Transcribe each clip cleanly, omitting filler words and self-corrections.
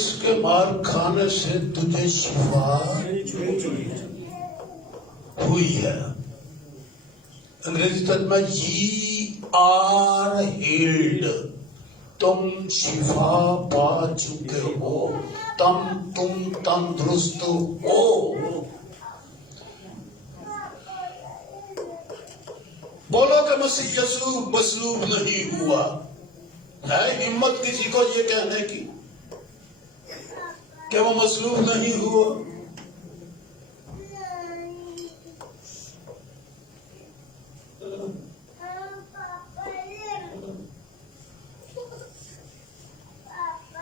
اس کے مار کھانے سے تجھے شفا ہوئی ہے. انگریزی ترجمہ ye are healed. تم شفا پا چکے ہو، تم تندرست ہو. بولو کہ مسیح یسوع مصلوب نہیں ہوا. ہے ہمت کسی کو یہ کہنے کی کہ وہ مصلوب نہیں ہوا؟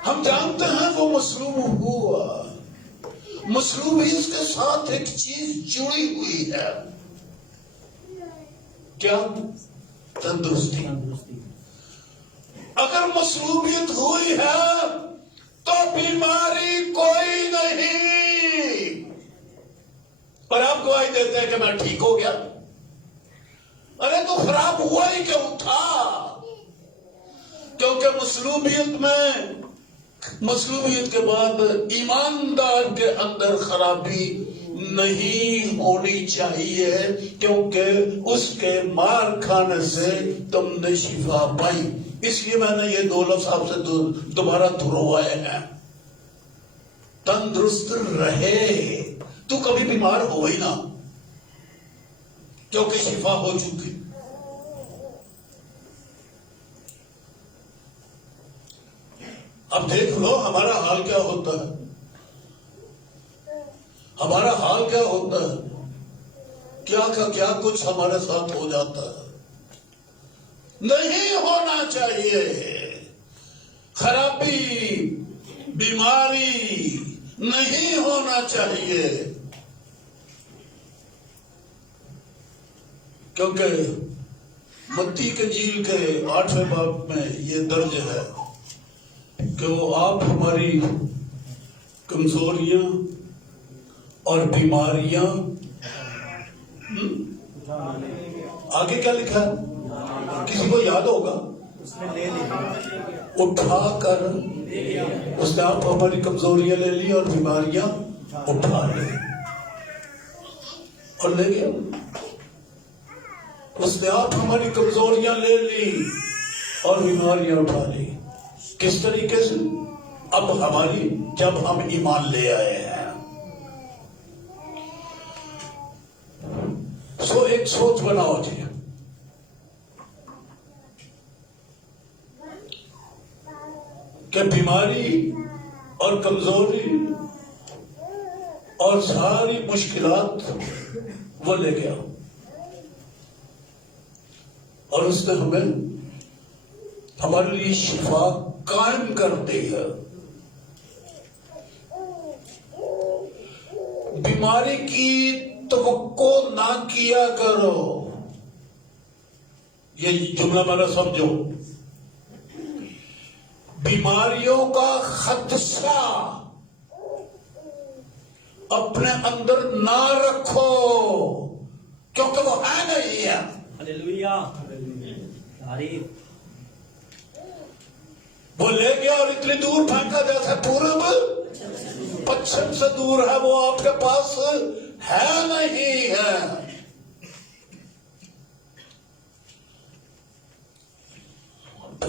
ہم جانتے ہیں وہ مصلوب ہوا. مصلوب ہی اس کے ساتھ ایک چیز جڑی ہوئی ہے. کیا؟ تندرستی. اگر مصلوبیت ہوئی ہے تو بیماری کوئی نہیں. اور آپ گواہی دیتے ہیں کہ میں ٹھیک ہو گیا. ارے تو خراب ہوا ہی کیوں تھا؟ کیونکہ مصلوبیت کے بعد ایماندار کے اندر خرابی نہیں ہونی چاہیے، کیونکہ اس کے مار کھانے سے تم نے شفا پائی. اس لیے میں نے یہ دو لفظ آپ سے دوبارہ دہروائے ہیں. تندرست رہے. تو کبھی بیمار ہو ہی نہ، کیونکہ شفا ہو چکی. اب دیکھ لو ہمارا حال کیا ہوتا ہے. ہمارا حال کیا ہوتا ہے، کیا کچھ ہمارے ساتھ ہو جاتا ہے. نہیں ہونا چاہیے. خرابی، بیماری نہیں ہونا چاہیے. کیونکہ متی کے انجیل کے 8ویں باب میں یہ درج ہے کہ وہ آپ ہماری کمزوریاں اور بیماریاں آگے کیا لکھا ہے کسی کو یاد ہوگا؟ اٹھا کر اس نے آپ ہماری کمزوریاں لے لی اور بیماریاں اٹھا لی اور لے گیا. اس نے آپ ہماری کمزوریاں لے لی اور بیماریاں اٹھا لی. کس طریقے سے؟ اب ہماری جب ہم ایمان لے آئے ہیں. سو ایک سوچ بناؤ جی. کہ بیماری اور کمزوری اور ساری مشکلات وہ لے گیا اور اس نے ہمیں ہمارے لیے شفا قائم کر دی ہے. بیماری کی توقع نہ کیا کرو. یہ جملہ میرا سمجھو. بیماریوں کا خدشہ اپنے اندر نہ رکھو کیونکہ وہ ہے نہیں ہے. ہلیلویا. وہ لے گیا اور اتنی دور پھینکا جیسے پورب پچھم سے دور ہے. وہ آپ کے پاس ہے نہیں ہے.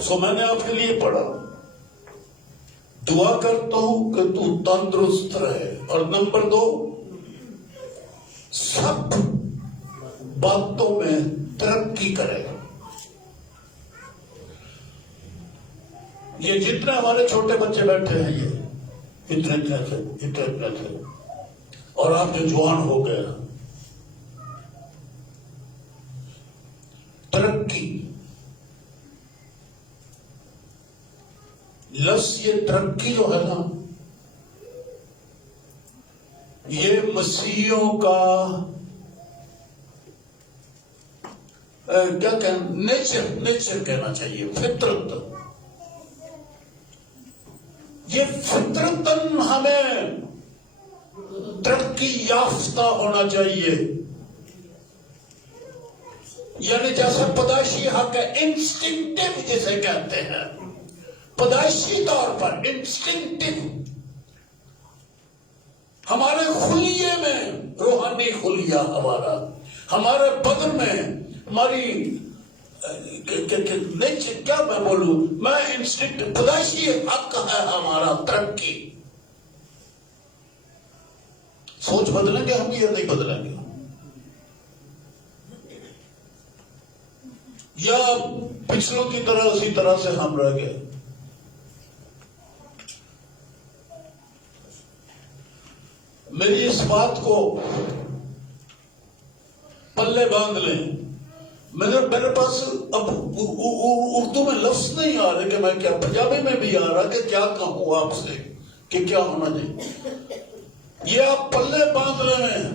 سو میں نے آپ کے لیے پڑھا. دعا کرتا ہوں کہ تو تندرست رہے. اور نمبر 2 سب باتوں میں ترقی کرے. یہ جتنے ہمارے چھوٹے بچے بیٹھے ہیں یہ اتنے تھے اور آپ جو جوان ہو گئے. ترقی یہ ترقی جو ہے نا یہ مسیحیوں کا کیا کہنا نیچر کہنا چاہیے. فطرت. یہ فطرتاً ہمیں ترقی یافتہ ہونا چاہیے. یعنی جیسے پیدائشی حق ہے انسٹنکٹیو جسے کہتے ہیں. پیدائشی طور پر انسٹنکٹیو ہمارے خلیے میں روحانی خلیہ ہمارے بدن میں ہماری کیا میں بولوں، میں انسٹنکٹ پیدائشی حق ہے ہمارا ترقی. سوچ بدلیں گے ہم یا نہیں بدلیں گے؟ یا پچھلوں کی طرح اسی طرح سے ہم رہ گئے؟ میری اس بات کو پلے باندھ لیں. میرے پاس اب اردو میں لفظ نہیں آ رہے کہ میں کیا، پنجابی میں بھی آ رہا کہ کیا کہوں آپ سے کہ کیا ہونا چاہیے. یہ آپ پلے باندھ رہے ہیں.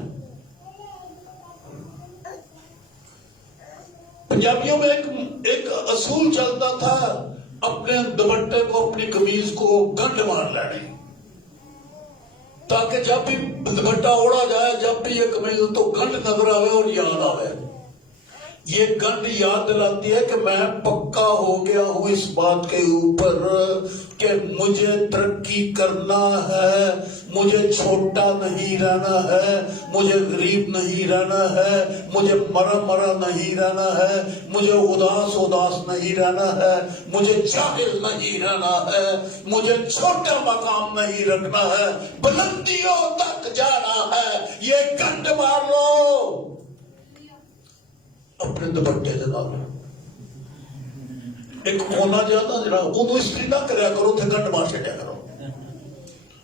پنجابیوں میں ایک اصول چلتا تھا، اپنے دوپٹے کو، اپنی قمیض کو گنڈ مار لینے، تاکہ جب بھی دوپٹہ اوڑا جائے، جب بھی یہ قمیض تو گنڈ نظر آئے اور یاد آئے. یہ گنڈ یاد دلاتی ہے کہ میں پکا ہو گیا ہوں اس بات کے اوپر کہ مجھے ترقی کرنا ہے، مجھے چھوٹا نہیں رہنا ہے، مجھے غریب نہیں رہنا ہے، مجھے مرا نہیں رہنا ہے، مجھے اداس نہیں رہنا ہے، مجھے جاہل نہیں رہنا ہے، مجھے چھوٹا مقام نہیں رکھنا ہے، بلندیوں تک جانا ہے. یہ گنڈ مار لو اپنے دوپٹے کے نال. ایک کونا جاتا جناب، وہ تو استری نہ کریا کرو، تھے گنڈ مار چھڑیا کرو.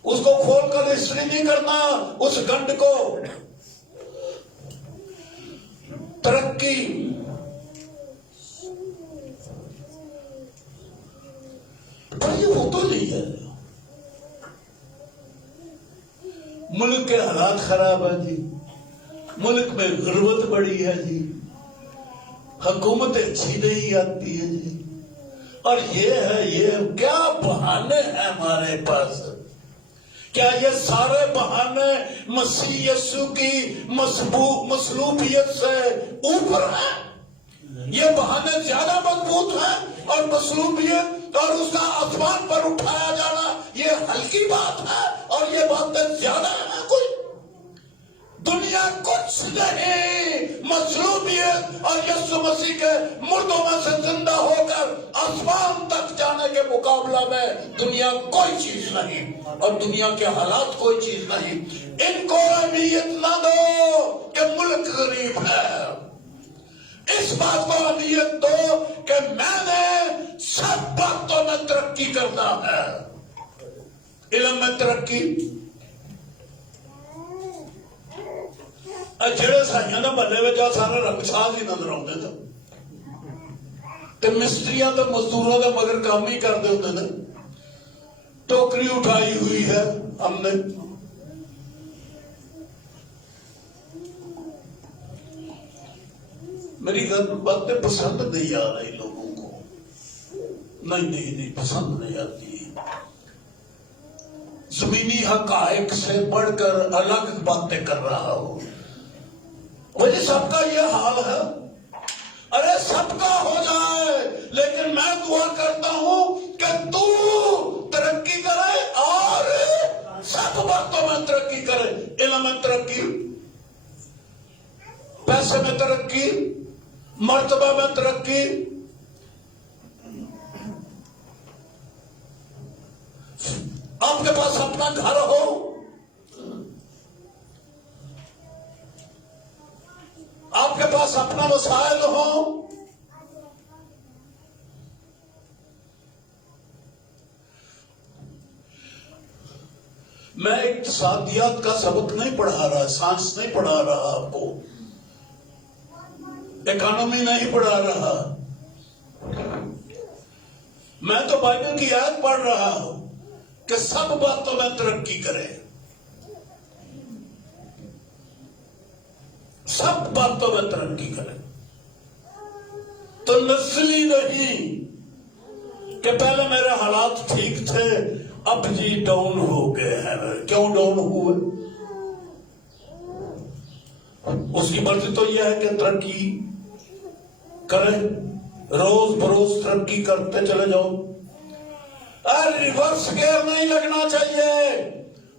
اس کو کھول کر استری نہیں کرنا، اس گنڈ کو. ترقی پر یہ وہ تو نہیں ہے. ملک کے حالات خراب ہے جی، ملک میں غربت بڑی ہے جی، حکومت اچھی نہیں آتی ہے جی، اور یہ ہے، یہ کیا بہانے ہیں ہمارے پاس. کیا یہ سارے بہانے مسیح یسوع کی مصلوبیت سے اوپر ہیں؟ یہ بہانے زیادہ مضبوط ہیں، اور مصلوبیت اور اس کا آسمان پر اٹھایا جانا یہ ہلکی بات ہے، اور یہ باتیں زیادہ ہیں. کوئی دنیا کچھ نہیں مصلوبیت اور یسوع مسیح کے مردوں میں سے زندہ ہو کر آسمان تک جانے کے مقابلہ میں دنیا کوئی چیز نہیں، اور دنیا کے حالات کوئی چیز نہیں. ان کو اہمیت نہ دو کہ ملک غریب ہے، اس بات کو اہمیت دو کہ میں نے سب باتوں میں ترقی کرنا ہے. علم میں ترقی. جڑے سائیاں نہ بلے میں جا سارے رنگ ساز ہی نظر آتے تھے، تے مستریاں تے مزدوراں دے مگر کام ہی کرتے ہوتے تھے. ٹوکری اٹھائی ہوئی ہے ہم نے. میری باتیں پسند نہیں آ رہی لوگوں کو. نہیں پسند نہیں آتی. زمینی حقائق سے بڑھ کر الگ باتیں کر رہا ہوں. وہی سب کا یہ حال ہے. ارے سب کا ہو جائے، لیکن میں دعا کرتا ہوں کہ تو ترقی کرے اور سب باتوں میں ترقی کرے. علم میں ترقی، پیسے میں ترقی، مرتبہ میں ترقی. آپ کے پاس اپنا گھر ہو، آپ کے پاس اپنا وسائل ہو، میں اقتصادیات کا سبق نہیں پڑھا رہا، سائنس نہیں پڑھا رہا، آپ کو اکانومی نہیں پڑھا رہا. میں تو بائبل کی آیت پڑھ رہا ہوں کہ سب باتوں میں ترقی کرے، سب باتوں میں ترقی کرے. تو نسلی نہیں کہ پہلے میرے حالات ٹھیک تھے اب جی ڈاؤن ہو گئے ہیں. کیوں ڈاؤن ہوئے؟ اس کی مرضی تو یہ ہے کہ ترقی کرے، روز بروز ترقی کرتے چلے جاؤ. ریورس گیئر نہیں لگنا چاہیے.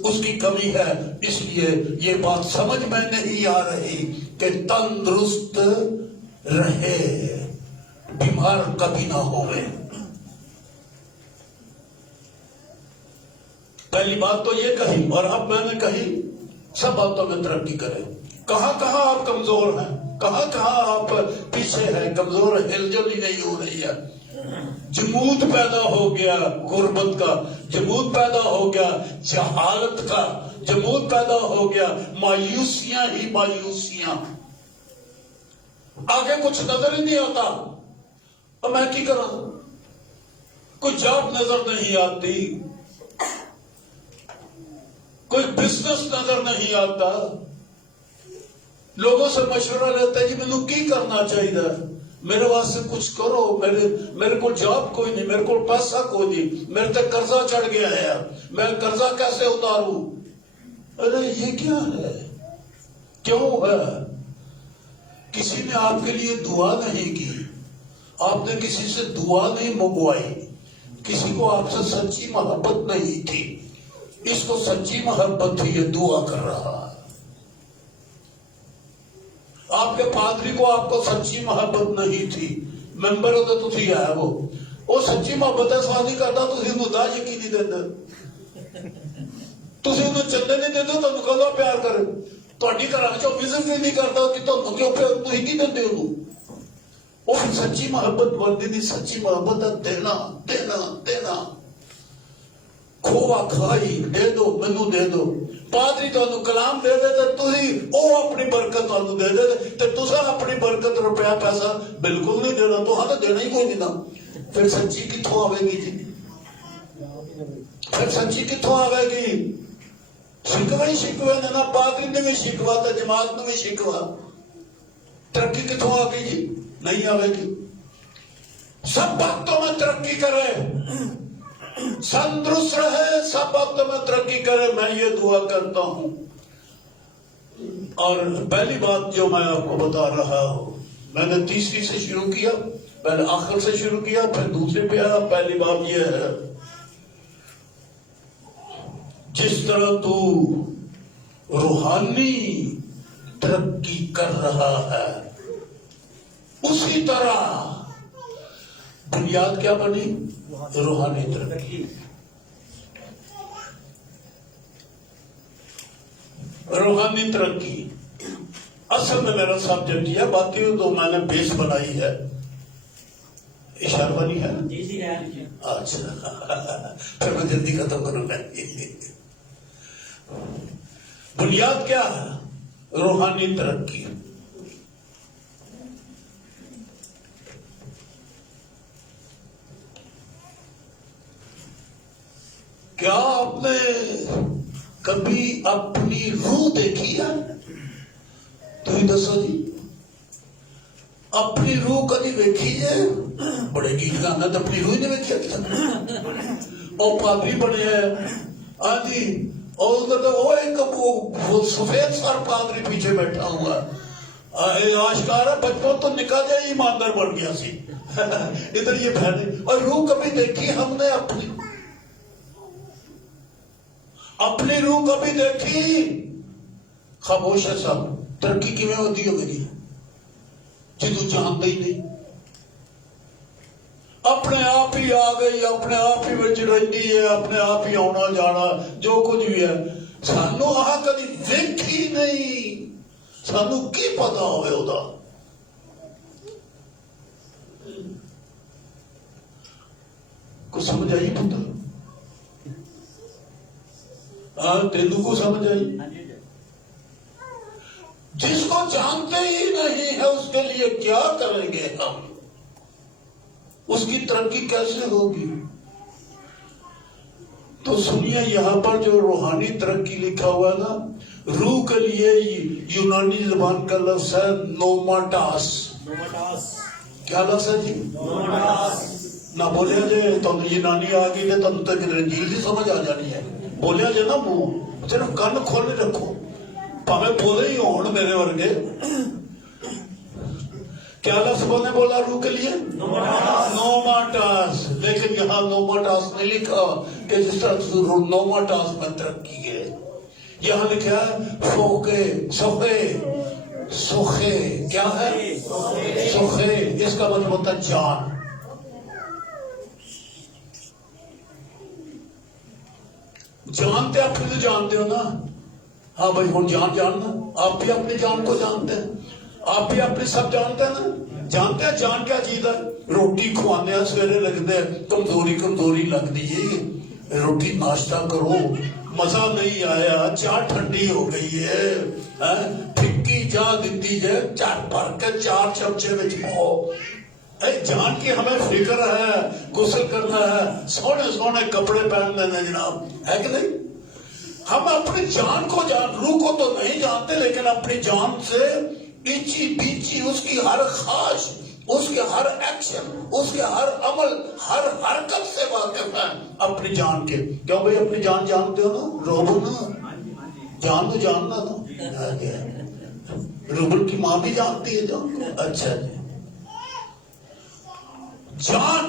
اس کی کمی ہے، اس لیے یہ بات سمجھ میں نہیں آ رہی کہ تندرست رہے، بیمار کبھی نہ ہوئے۔ پہلی بات تو یہ کہی، اور اب میں نے کہی سب باتوں میں ترقی کرے۔ کہاں کہاں آپ کمزور ہیں، کہاں کہاں آپ پیچھے ہیں، کمزور ہل جل ہی نہیں ہو رہی ہے۔ جمود پیدا ہو گیا غربت کا، جمود پیدا ہو گیا جہالت کا، جمود پیدا ہو گیا مایوسیاں ہی مایوسیاں، آگے کچھ نظر ہی نہیں آتا۔ اب میں کی کروں، کوئی جاب نظر نہیں آتی، کوئی بزنس نظر نہیں آتا۔ لوگوں سے مشورہ لیتا ہے جی مینوں کی کرنا چاہیے، میرے واسطے کچھ کرو، میرے کو جاب کوئی نہیں، میرے کو پیسہ کوئی نہیں، میرے تے قرضہ چڑھ گیا ہے، میں قرضہ کیسے اتاروں؟ ارے یہ کیا ہے، کیوں ہے؟ کسی نے آپ کے لیے دعا نہیں کی، آپ نے کسی سے دعا نہیں منگوائی، کسی کو آپ سے سچی محبت نہیں تھی۔ اس کو سچی محبت تھی، یہ دعا کر رہا ہے۔ آپ کے پادری کو آپ کو سچی محبت نہیں تھی، ممبر ہوتا تو تھی ہے وہ سچی محبت ہے سوال نہیں کرتا، تھی انہوں دا یقینی دیندے، تھی انہوں چندے نہیں دیندے، تو کہو پیار کرے، تھوڑی گھر چو وزٹ بھی نہیں کرتا کہ تم کیوں پیار تھی کی دیندے ہو۔ وہ سچی محبت بنتی نہیں، سچی محبت ہے دینا دینا دینا۔ کھوا کھائی دے دو، مینوں دے دو، پادری تانوں کلام دے دے تے تسی او اپنی برکت تانوں دے دے تے تساں اپنی برکت روپیہ پیسہ بالکل نہیں دینا، تو ہاں دینا ہی کوئی نہیں نا۔ پھر سچی کتھوں آوے گی جی؟ پھر سچی کتھوں آوے گی؟ شکوہ ہی شکوہ نے نا، پادری نے بھی شکوا تے جماعت نے بھی شکوا، ترقی کتھوں آ گئی جی؟ نہیں آوے گی۔ سب باتوں میں ترقی کرے، تندرست رہے، سب وقت میں ترقی کرے، میں یہ دعا کرتا ہوں۔ اور پہلی بات جو میں آپ کو بتا رہا ہوں، میں نے تیسری سے شروع کیا، پہلے آخر سے شروع کیا، پھر دوسرے پہ آیا۔ پہلی بات یہ ہے، جس طرح تو روحانی ترقی کر رہا ہے، اسی طرح بنیاد کیا بنی؟ روحانی ترقی۔ روحانی ترقی اصل میں میرا سبجیکٹ یہ ہے، باقی تو میں نے بیس بنائی ہے۔ اشارہ بنی ہے؟ اچھا پھر میں جلدی ختم کروں گا۔ بنیاد کیا ہے؟ روحانی ترقی۔ کیا آپ نے کبھی اپنی روح دیکھی ہے؟ تو ہی دسو جی، اپنی روح کبھی دیکھی ہے؟ بڑے گیت گانا تو اپنی روح ہی نہیں دیکھی، اور پادری بنے ہیں ہاں جی، اور ادھر تو وہ ایک سفید سر پادری پیچھے بیٹھا ہوا ہے، آشکار ہے بچپن تو نکاح جائے ایماندار بن گیا سی، ادھر یہ بہنے۔ اور روح کبھی دیکھی ہم نے اپنی روح کبھی دیکھی؟ خاموش ہے سب۔ ترقی کی میں ہوتی ہو گئی جدو جانتے ہی نہیں، اپنے آپ ہی آ گئی، اپنے آپ ہی بچ رہتی ہے، اپنے آپ ہی آنا جانا جو کچھ بھی ہے، سانو آ کبھی دیکھی نہیں، سانو کی پتا ہوئے ہوتا۔ کچھ سمجھ آئی پتر؟ تینوں کو سمجھ آئی؟ جس کو جانتے ہی نہیں ہے اس کے لیے کیا کریں گے ہم؟ اس کی ترقی کیسے ہوگی؟ تو سنیے یہاں پر جو روحانی ترقی لکھا ہوا نا، روح کے لیے یونانی زبان کا لفظ ہے نوماٹاس۔ کیا لفظ ہے جی؟ نہ بولیا جائے تو یونانی آ گئی تو تم تک انجیل ہی سمجھ آ جانی ہے، بولیا جائے نا منہ، صرف کن کھولے رکھو، پاوے بولے ہی ہون میرے ورگے۔ کیا لفظ نے بولا روح کے لیے؟ نوماٹاس. لیکن یہاں نوماٹاس نہیں لکھا کہ جس طرح نوماٹاس میں ترقی ہے. یہاں لکھا ہے سوخے. کیا ہے سوخے؟ اس کا مطلب ہوتا ہے جان. جانتے آپ بھی جانتے ہو نا. ہاں بھائی ہوں جاننا. آپ بھی اپنی جان کو جانتے ہیں. آپ بھی اپنی سب جانتے ہیں نا. جانتے ہیں جان کیا چیز ہے. روٹی کھوانے ہیں سویرے لگتے ہیں کمزوری لگتی ہے. روٹی ناشتہ کرو مزہ نہیں آیا چاہ ٹھنڈی ہو گئی ہے پھکی چاہ دیتی ہے چار بھر کے 4 چمچے میں کھاؤ. جان کی ہمیں فکر ہے. غسل کرنا ہے سونے کپڑے پہن لینے جناب ہے کہ نہیں. ہم اپنی جان کو روح کو تو نہیں جانتے لیکن اپنی جان سے ایچی بیچی اس کی ہر خواہش اس کے ہر ایکشن اس کے ہر عمل ہر حرکت سے واقف ہے اپنی جان کے. کیوں بھائی اپنی جان جانتے ہو نا. روبل نا جان تو جاننا نا. روبل کی ماں بھی جانتی ہے جان کو. اچھا جی جان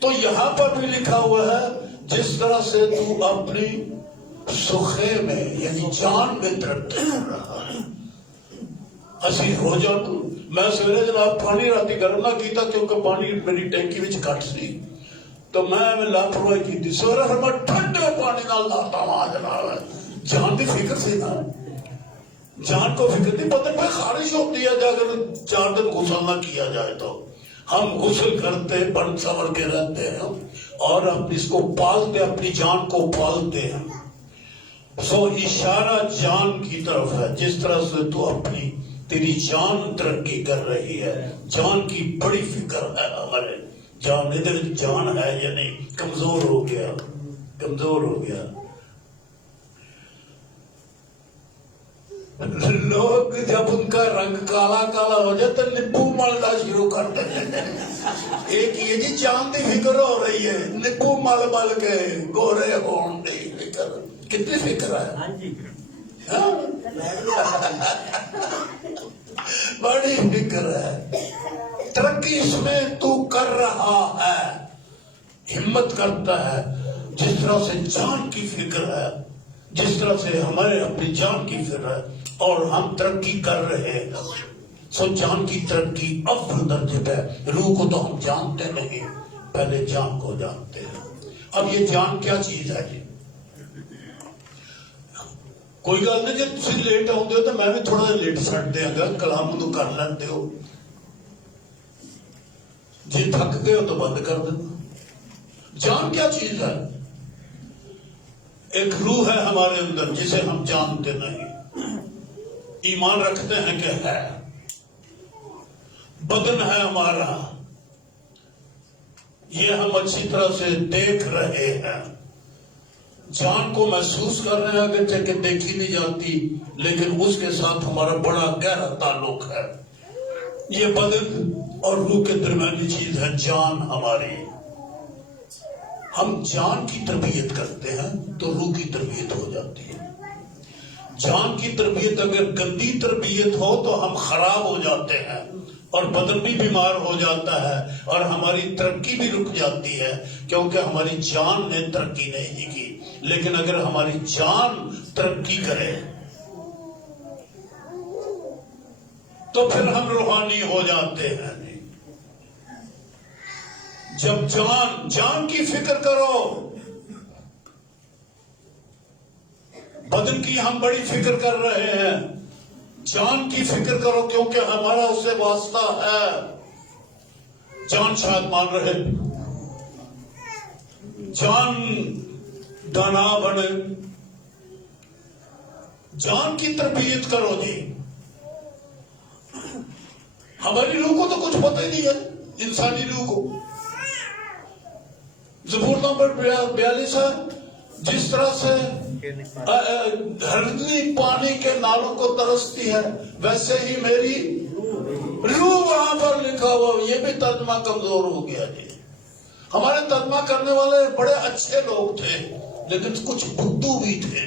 تو یہاں پر بھی لکھا ہوا ہے جس طرح سے تو اپنی سخے میں یعنی جان میں ترقی کر رہا ہے. اسی ہو جاؤ. میں سویرے جناب پانی راتی گرم نہ کیتا کیونکہ پانی میری ٹینکی وچ گھٹ سی تو میں لاپرواہی کی تھی. سویرے میں ٹھنڈے پانی نال نہاتا ہوں جناب. جان کی فکر سی نا. جان کو فکر نہیں پتہ کوئی خارش ہوتی ہے اگر 4 دن غسل نہ کیا جائے تو. ہم غسل کرتے بن سنور کے رہتے ہیں اور اس کو پالتے اپنی جان کو پالتے ہیں. سو اشارہ جان کی طرف ہے. جس طرح سے تو اپنی تیری جان ترقی کر رہی ہے. جان کی بڑی فکر ہے ہمارے. جان ادھر جان ہے یعنی کمزور ہو گیا. لوگ جب ان کا رنگ کالا ہو جائے تو نیبو ملنا شروع کر دیتے. ایک یہ جی جان کی فکر ہو رہی ہے نیبو مل کے گورے ہون کی فکر. کتنی فکر ہے بڑی فکر ہے. ترقی اس میں تو کر رہا ہے ہمت کرتا ہے. جس طرح سے جان کی فکر ہے جس طرح سے ہمارے اپنی جان کی فکر ہے اور ہم ترقی کر رہے ہیں. سو جان کی ترقی اول درجے پہ. روح کو تو ہم جانتے نہیں پہلے جان کو جانتے ہیں. اب یہ جان کیا چیز ہے جی. کوئی گل نہیں جی تھی لیٹ آؤ تو میں بھی تھوڑا لیٹ سٹ دیا گا کلام تو کر لیتے ہو. جی تھک گئے ہو تو بند کر دینا. جان کیا چیز ہے. ایک روح ہے ہمارے اندر جسے ہم جانتے نہیں. ایمان رکھتے ہیں کہ ہے. بدن ہے ہمارا یہ ہم اچھی طرح سے دیکھ رہے ہیں. جان کو محسوس کر رہے ہیں کہ دیکھی نہیں جاتی لیکن اس کے ساتھ ہمارا بڑا گہرا تعلق ہے. یہ بدن اور روح کے درمیانی چیز ہے جان ہماری. ہم جان کی تربیت کرتے ہیں تو روح کی تربیت ہو جاتی ہے. جان کی تربیت اگر گندی تربیت ہو تو ہم خراب ہو جاتے ہیں اور بدن بھی بیمار ہو جاتا ہے اور ہماری ترقی بھی رک جاتی ہے کیونکہ ہماری جان نے ترقی نہیں کی. لیکن اگر ہماری جان ترقی کرے تو پھر ہم روحانی ہو جاتے ہیں. جب جان کی فکر کرو. بدن کی ہم بڑی فکر کر رہے ہیں. جان کی فکر کرو کیونکہ ہمارا اس سے واسطہ ہے. جان شاید مان رہے جان دانا بنے. جان کی تربیت کرو جی. ہماری روح کو تو کچھ پتہ ہی نہیں ہے انسانی روح کو. زبور نمبر 42 ہے. جس طرح سے دھرتی پانی کے نالوں کو ترستی ہے ویسے ہی میری روح. وہاں پر لکھا ہوا یہ بھی ترجمہ کمزور ہو گیا جی. ہمارے ترجمہ کرنے والے بڑے اچھے لوگ تھے لیکن کچھ بدھو بھی تھے.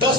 10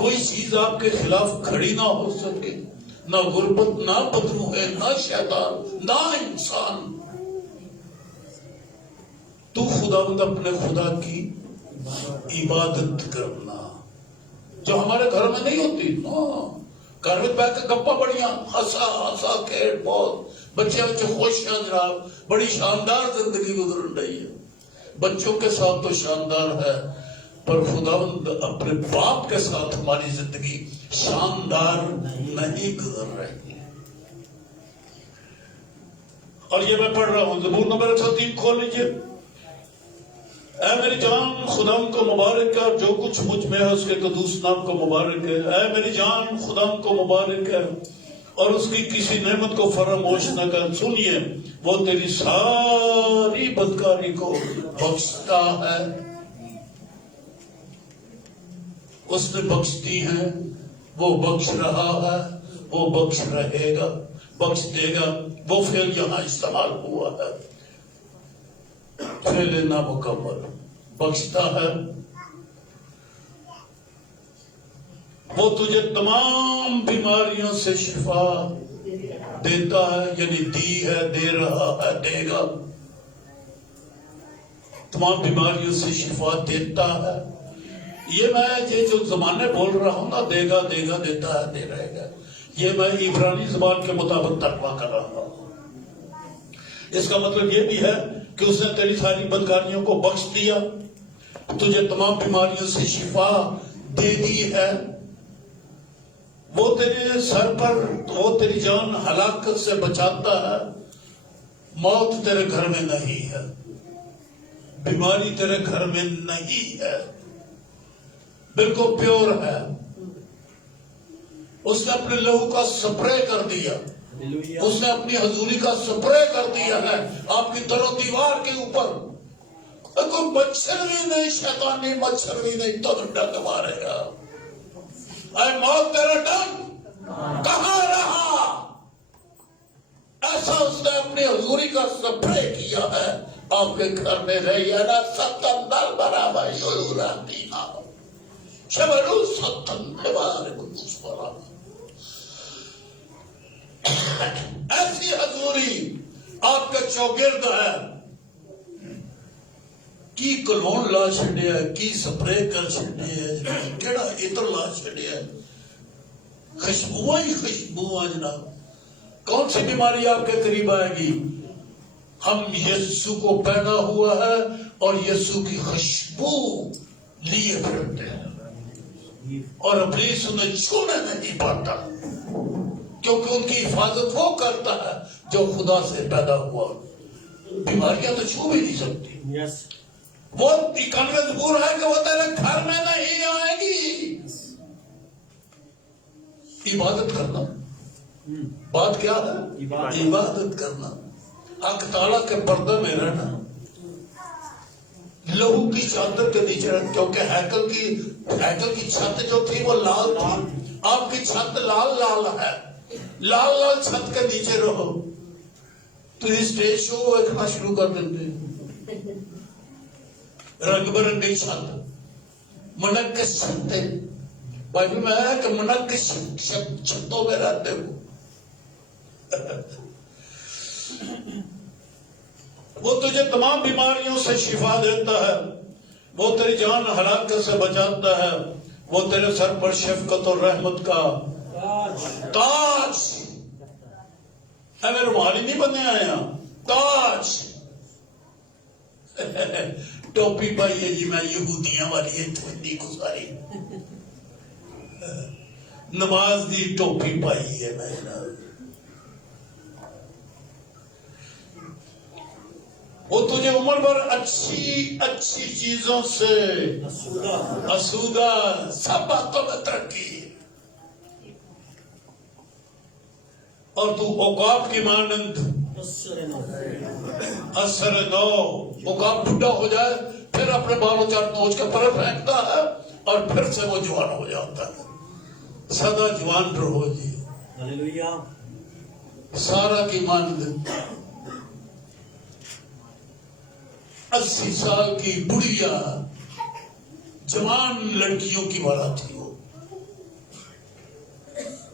کوئی چیز آپ کے خلاف کھڑی نہ ہو سکے، نہ غربت، نہ بدبو ہے، نہ شیطان، نہ انسان۔ تو خداوند اپنے خدا کی عبادت کرنا جو ہمارے گھر میں نہیں ہوتی۔ گھر میں بیٹھ کے گپا بڑیاں ہنسا ہنسا کھیل، بہت بچے خوش ہیں جناب، بڑی شاندار زندگی گزر رہی ہے، بچوں کے ساتھ تو شاندار ہے، پر خداوند اپنے باپ کے ساتھ ہماری زندگی شاندار نہیں گزر رہی ہے۔ اور یہ میں پڑھ رہا ہوں، زبور نمبر 103 کھول لیجیے۔ اے میری جان خداوند کو مبارک ہے، اور جو کچھ مجھ میں ہے اس کے قدوس نام کو مبارک ہے۔ اے میری جان خداوند کو مبارک ہے، اور اس کی کسی نعمت کو فراموش نہ کر۔ سنیے، وہ تیری ساری بدکاری کو بخشتا ہے، اس نے بخش دی ہے، وہ بخش رہا ہے، وہ بخش رہے گا، بخش دے گا۔ وہ فعل یہاں استعمال ہوا ہے، فعل نامکمل، بخشتا ہے۔ وہ تجھے تمام بیماریوں سے شفا دیتا ہے، یعنی دی ہے، دے رہا ہے، دے گا۔ تمام بیماریوں سے شفا دیتا ہے۔ یہ جو زمانے بول رہا ہوں نا، دے گا، دے گا، دیتا ہے، دے رہے گا، یہ میں عبرانی زبان کے مطابق ترجمہ کر رہا ہوں۔ اس کا مطلب یہ بھی ہے کہ اس نے تیری ساری بدکاریوں کو بخش دیا، تجھے تمام بیماریوں سے شفا دے دی ہے۔ وہ تیرے سر پر، وہ تیری جان ہلاکت سے بچاتا ہے، موت تیرے گھر میں نہیں ہے، بیماری تیرے گھر میں نہیں ہے، بالکل پیور ہے۔ اس نے اپنے لہو کا سپرے کر دیا، اس نے اپنی حضوری کا سپرے کر دیا ہے آپ کی در و دیوار کے اوپر۔ کوئی مچھر بھی نہیں، شیطانی مچھر بھی نہیں، تو ڈنگ مارے گا۔ اے موت تیرا ڈنگ کہاں رہا؟ ایسا اس نے اپنی حضوری کا سپرے کیا ہے آپ کے گھر میں۔ رہی ہے نا ستندر برابر یوراتی نام شبرو ستندر قدوس برابر۔ ایسی حضوری آپ کے چوگرد ہے، کی کلون لا چھڑیا ہے، کی سپرے کر چھڑیا ہے، کیڑا عطر لا چھڑیا ہے، خوشبو ہی خوشبو جناب۔ کون سی بیماری آپ کے قریب آئے گی؟ ہم یسوع کو پہنا ہوا ہے اور یسوع کی خوشبو لیے پھرتے ہیں، اور ابلیس انہیں چھونے نہیں پاتا، کیونکہ ان کی حفاظت وہ کرتا ہے جو خدا سے پیدا ہوا۔ بیماریاں تو چھو بھی نہیں سکتی۔ وہ اکانوے زبور ہے کہ وہ تیرے گھر میں نہیں آئے گی۔ عبادت کرنا، بات کیا ہے؟ عبادت کرنا، حق تعالیٰ کے پردے میں رہنا، لہو کی چادر کے نیچے رہنا، کیونکہ ہیکل کی چھت جو تھی وہ لال تھی، آپ کی چھت لال لال ہے، لال لال چھت کے نیچے رہو۔ تو اسٹیج شو دیکھنا شروع کر دیتے، رنگ برنگی چھت، منقش چھتیں، بائبل میں ہے کہ منقش چھتوں میں رہتے ہو۔ وہ تجھے تمام بیماریوں سے شفا دیتا ہے، وہ تیری جان ہلاکت سے بچاتا ہے، وہ تیرے سر پر شفقت اور رحمت کا تاج۔ میں رومالی نہیں بننے آیا، تاج۔ ٹوپی پائی ہے جی میں یہودیاں والی اتنی گزاری، نماز دی ٹوپی پائی ہے میں نے۔ وہ تجھے عمر بھر اچھی اچھی چیزوں سے اسودہ، سب باتوں میں ترقی، اور تو عقاب کی مانند اثر نو، عقاب بڈھا ہو جائے پھر اپنے بالوں چار نوچ کے پر پھینکتا ہے اور پھر سے وہ جوان ہو جاتا ہے۔ سدا جوان رہو جی، سارا کی مانند 80 سال کی بڑھیا جوان لڑکیوں کی والا تھی وہ،